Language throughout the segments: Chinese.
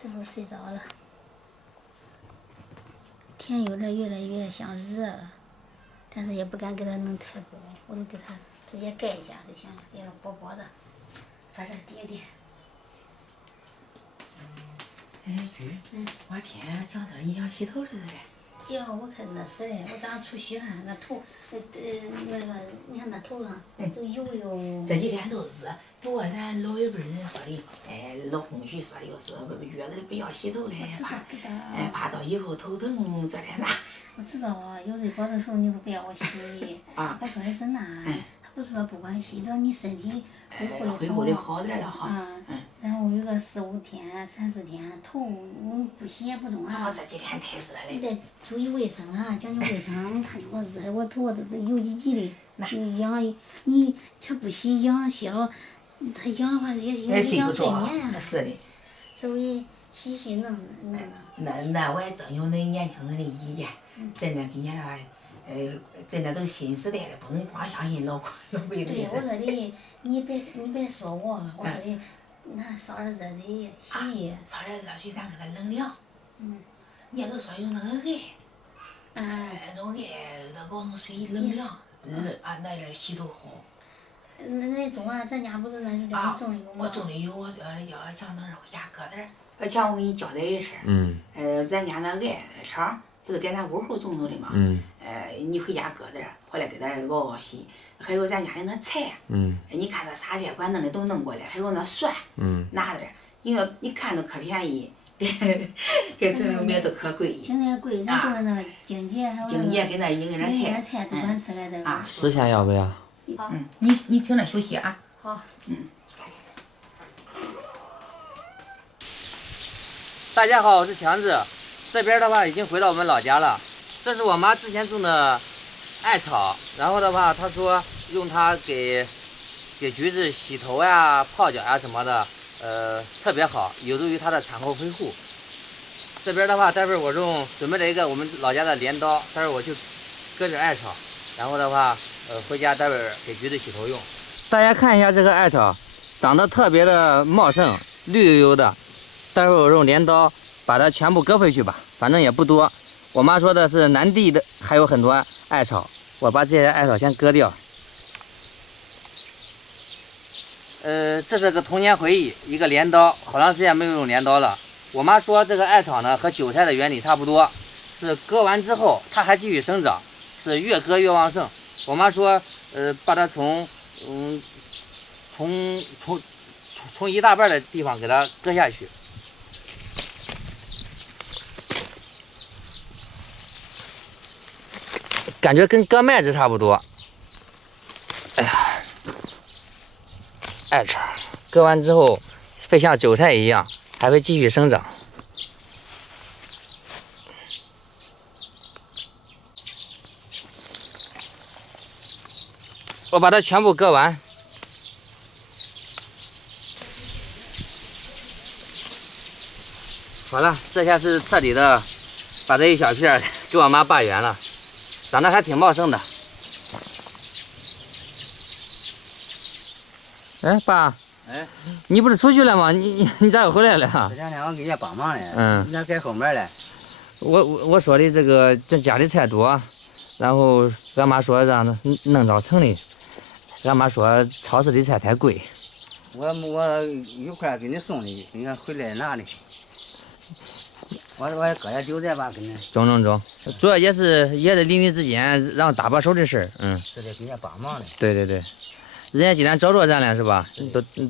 这会儿睡着了。天有点越来越像热了，但是也不敢给它弄太薄，我就给它直接盖一下就行了，给它薄薄的，反正叠叠。哎，菊，我天天讲这你想洗头似的嘞。哟，我可热死嘞！我早上出虚汗，那头，那个，你看那头上都油溜。这几天都热，不过咱老一辈人说的，老洪旭说的，要是月子里不要洗头嘞，怕到以后头疼这嘞那。我知道啊，有瑞宝的时候你都不要我洗。我说的是那，他不是说不管洗，只要你身体恢复的好点了哈。然后有个4、5天、3、4天，头不洗也不中啊。主要这几天太热了。你得注意卫生啊，讲究卫生。你看我热，我头都是油唧唧的。你痒，你这不洗痒洗了，它痒的话也影响睡眠啊。是的。稍微洗弄。那我也征求恁年轻人的意见，咱这今年咱这都新时代了，不能光相信老辈的。对，我说的，你别说我说的。那烧点热水洗。烧点热水，咱给它冷凉。人家都说用那个艾，用艾那搞成水冷凉，那点洗头好。那种啊，咱家不是那是叫你种的有吗？我种的有，我叫强等会回家搁点儿。强，我给你交代一事咱家那艾场不是给咱屋后种着的嘛？你回家搁点儿，回来给咱熬洗。还有咱家的那菜，你看那啥菜馆弄的都弄过来，还有那蒜，拿点儿，你看都可便宜，给城里买都可贵。今年贵，咱种的那个荆芥还有荆芥跟那应点菜都管吃来这个。10钱要不要？你听着休息啊。好。大家好，我是强子，这边的话已经回到我们老家了。这是我妈之前种的艾草，然后的话，她说用它给橘子洗头呀、泡脚呀什么的，特别好，有助于它的产后恢复。这边的话，待会儿我准备了一个我们老家的镰刀，待会儿我去割点艾草，然后的话，回家待会儿给橘子洗头用。大家看一下这个艾草，长得特别的茂盛，绿油油的。待会儿我用镰刀把它全部割回去吧，反正也不多。我妈说的是南地的还有很多艾草，我把这些艾草先割掉。这是个童年回忆，一个镰刀，好长时间没有用镰刀了。我妈说这个艾草呢和韭菜的原理差不多，是割完之后它还继续生长，是越割越旺盛。我妈说，把它从一大半的地方给它割下去。感觉跟割麦子差不多。哎呀，艾草割完之后会像韭菜一样，还会继续生长。我把它全部割完。好了，这下是彻底的把这一小片给我妈拔圆了。长得还挺茂盛的。哎，爸。你不是出去了吗？你咋又回来了？这2天我给人家帮忙了。人家盖后门了。我说的这家里菜多，然后俺妈说让弄到城里，俺妈说超市的菜太贵。我一块给你送的，你看回来拿的。我也搁下韭菜吧，给你。中，主要也是邻里之间让搭把手的事儿，是得给人家帮忙的。对，人家既然找着咱了是吧？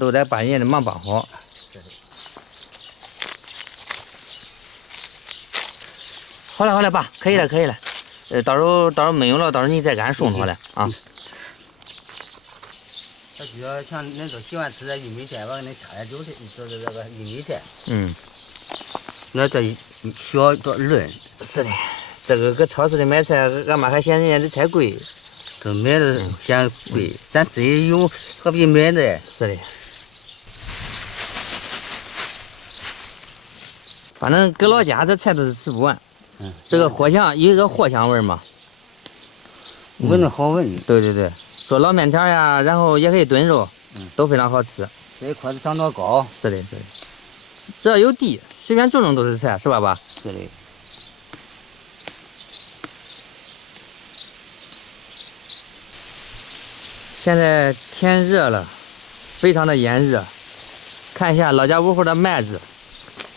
都得把人家的忙帮好。是的。好了，爸，可以了。到时候没用了，到时候你再给俺送出来啊。他主要像恁都喜欢吃这玉米菜，我给你插点韭菜，就是这个玉米菜。那这小多嫩。是的，这个搁超市里买菜，俺妈还嫌人家的菜贵。都买的嫌贵，咱自己有何必买的？是的。反正搁老家这菜都是吃不完。这个有一个藿香味嘛。闻着好闻。对，做老面条呀，然后也可以炖肉，都非常好吃。这一块子长多高。是的。这有地，随便种都是菜，是吧，爸？是的。现在天热了，非常的炎热。看一下老家屋后的麦子，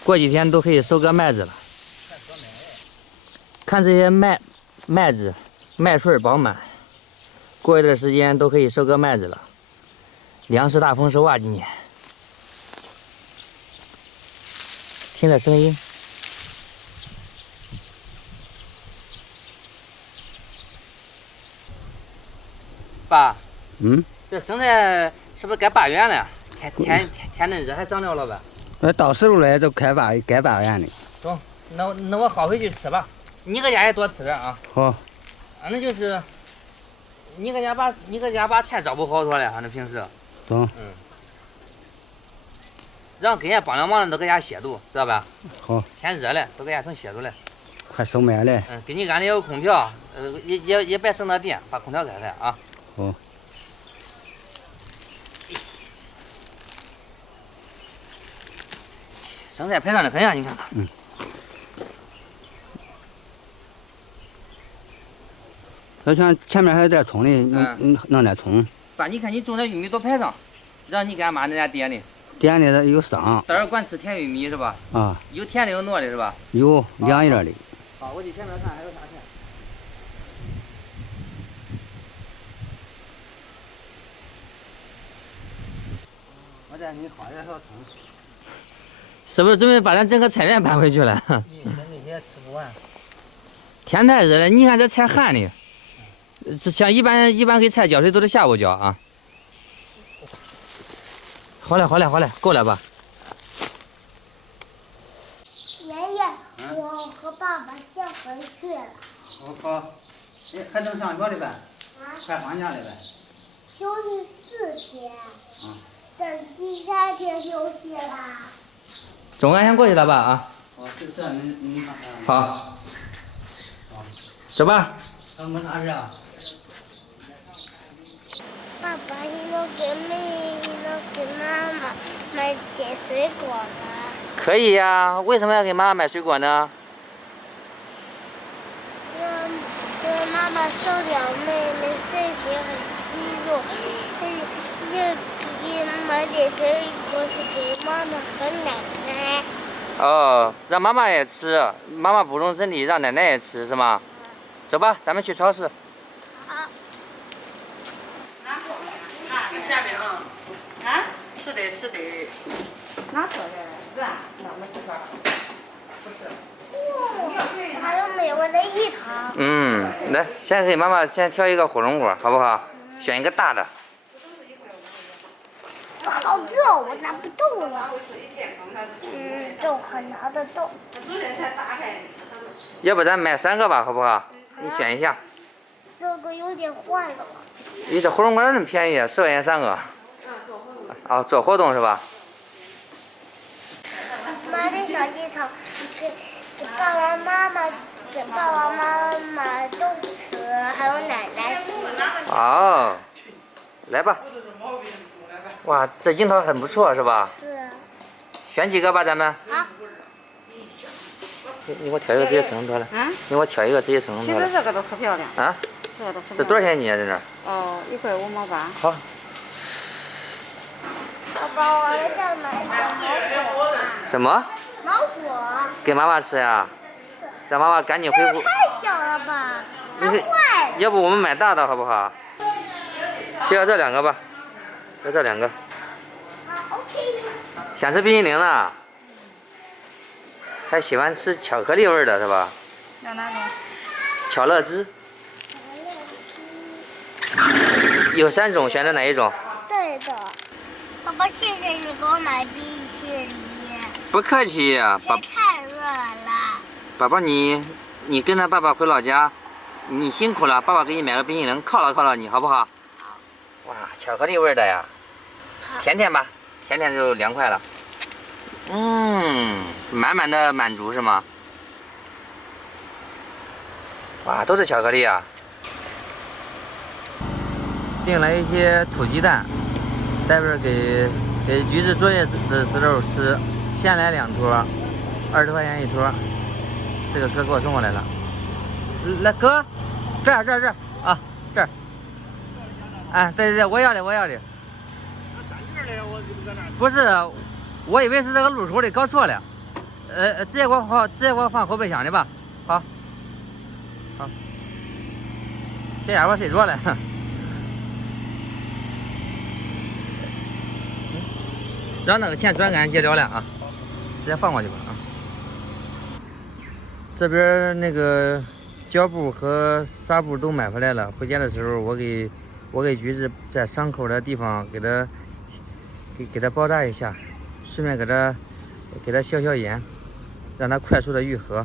过几天都可以收割麦子了。看这些麦子，麦穗饱满，过一段时间都可以收割麦子了。粮食大丰收啊！今年，听着声音，爸，这生菜是不是该拔园了？天恁热还长了，老板。到时候来都该拔园的。中，那我薅回去吃吧。你搁家也多吃点啊。好。反正就是，你搁家把菜照顾好妥了，反正平时。中。让跟人帮两忙的都搁家歇住，知道吧？好。天热了，都搁家成歇住了。快收麦了。给你俺里有空调，也别省那电，把空调开开啊。好。生菜排上的很呀，你看看。要像前面还有点葱的，弄点葱。爸，你看你种点玉米多排上，让你给俺妈那家点的。点的有桑。待会儿管吃甜玉米是吧？啊。有甜的有糯的是吧？有凉一点的。好，我去前面看还有啥菜。我再给你薅点小葱。是不是准备把咱整个菜园搬回去了？那些吃不完。天太热了，你看这菜旱的，这像一般给菜浇水都是下午浇啊。好嘞，够了吧？爷爷，我和爸爸先回去了。好，你还能上学的呗？快放假了呗？休息4天。等第3天休息啦。中俺先过去了吧啊？这你好。走吧。没啥事啊。爸爸，你能给妈妈买点水果吗？可以呀，为什么要给妈妈买水果呢？因为妈妈生了妹妹，身体很虚弱，就给买点水果是给妈妈和奶奶。哦，让妈妈也吃，妈妈补充身体，让奶奶也吃是吗？走吧，咱们去超市。好。下面啊。是的。拿出来是啊，那没事吧？不是。哇，还有美味的芋头。来，先给妈妈先挑一个火龙果，好不好？选一个大的。好热，我拿不动了。就很拿得动。要不咱买3个吧，好不好？你选一下。这个有点坏了吧？这火龙果那么便宜，10块钱3个。啊，做活动是吧？买点小鸡腿，给爸爸妈妈都吃，还有奶奶吃。哦，来吧。哇，这樱桃很不错是吧？是。选几个吧，咱们。好。你给我挑一个直接称出来。你给我挑一个直接称出来。其实这个都可漂亮。啊？这个都可漂亮。这多少钱一斤啊？这是？哦，1块5毛8。好。爸爸，我要再买点芒果。什么？芒果。给妈妈吃呀？是。让妈妈赶紧回屋。太小了吧？还坏。要不我们买大的好不好？就要这2个吧。要这2个。好 ，OK。想吃冰淇淋了？还喜欢吃巧克力味的是吧？要哪种？巧乐兹。有3种，选择哪一种？对的。爸爸，谢谢你给我买冰淇淋。不客气，天太热了。宝宝，你跟着爸爸回老家，你辛苦了，爸爸给你买个冰淇淋犒劳你，好不好？好。哇，巧克力味的呀。甜甜吧，甜甜就凉快了。满满的满足是吗？哇，都是巧克力啊！订了一些土鸡蛋，待会儿给橘子作业的时候吃，先来2坨，20块钱1坨。这个哥给我送过来了。来，哥，这儿啊，这儿。哎，对，我要的。不是，我以为是这个路口的，搞错了。直接给我放后备箱里吧。好。这家伙睡着了。让那个钱转干结了啊，直接放过去吧啊。这边那个胶布和纱布都买回来了，回家的时候我给橘子在伤口的地方给它包扎一下，顺便给它消炎，让它快速的愈合，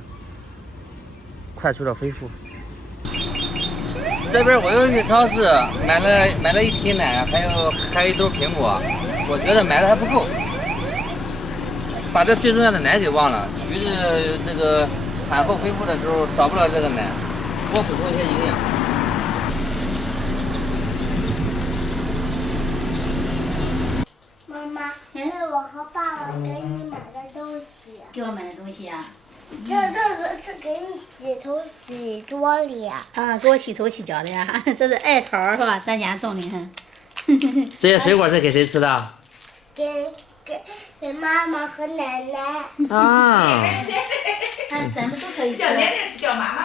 快速的恢复。这边我又去超市买了1提奶，还有1兜苹果，我觉得买的还不够，把这最重要的奶给忘了。橘子这个产后恢复的时候少不了这个奶，多补充一些营养。妈妈，这是我和爸爸给你买的东西。给我买的东西啊？这个是给你洗头洗桌里。啊，给我洗头洗脚的呀。这是艾草是吧？咱家种的。这些水果是给谁吃的？给妈妈和奶奶。啊。咱们都可以吃。叫奶奶是叫妈妈。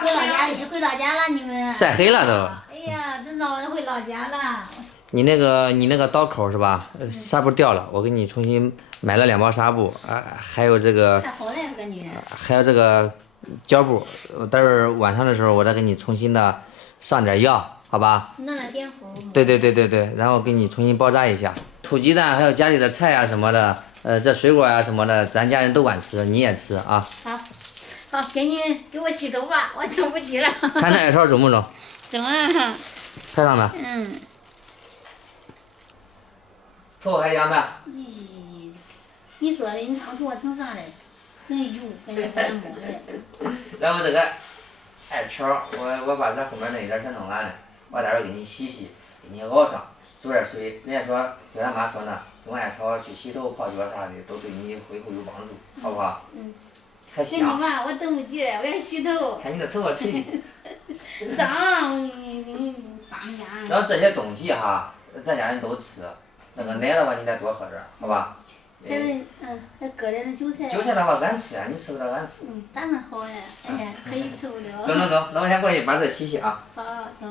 回老家了，你们。晒黑了都。哎呀，真的，我回老家了。你那个刀口是吧？纱布掉了，我给你重新买了2包纱布啊，还有这个。太好了，感觉。还有这个胶布，待会儿晚上的时候我再给你重新的上点药，好吧？弄点碘伏。对，然后给你重新包扎一下。土鸡蛋还有家里的菜啊什么的，这水果啊什么的，咱家人都管吃，你也吃啊。好，给我洗头吧，我等不及了。看这艾草肿不肿？肿啊。拍上了。头还痒没？你说的，你看我成啥了？真油，感觉不敢摸了。然后这个艾草，我把这后面那一点全弄完了，我待会儿给你洗，给你熬上，煮点水。人家说，就咱妈说呢，用艾草去洗头、泡脚啥的，都对你恢复有帮助，好不好？还香。跟你妈，我等不及了，我要洗头。看你的头发吹的。脏，给你脏呀。然后这些东西哈，咱家人都吃。那个奶的话，你得多喝点，好吧？那搁点那韭菜。韭菜的话，俺吃啊，你吃不了俺吃。当然好呀，哎呀，可以吃不了。走，那我先过去把这洗啊。好，走。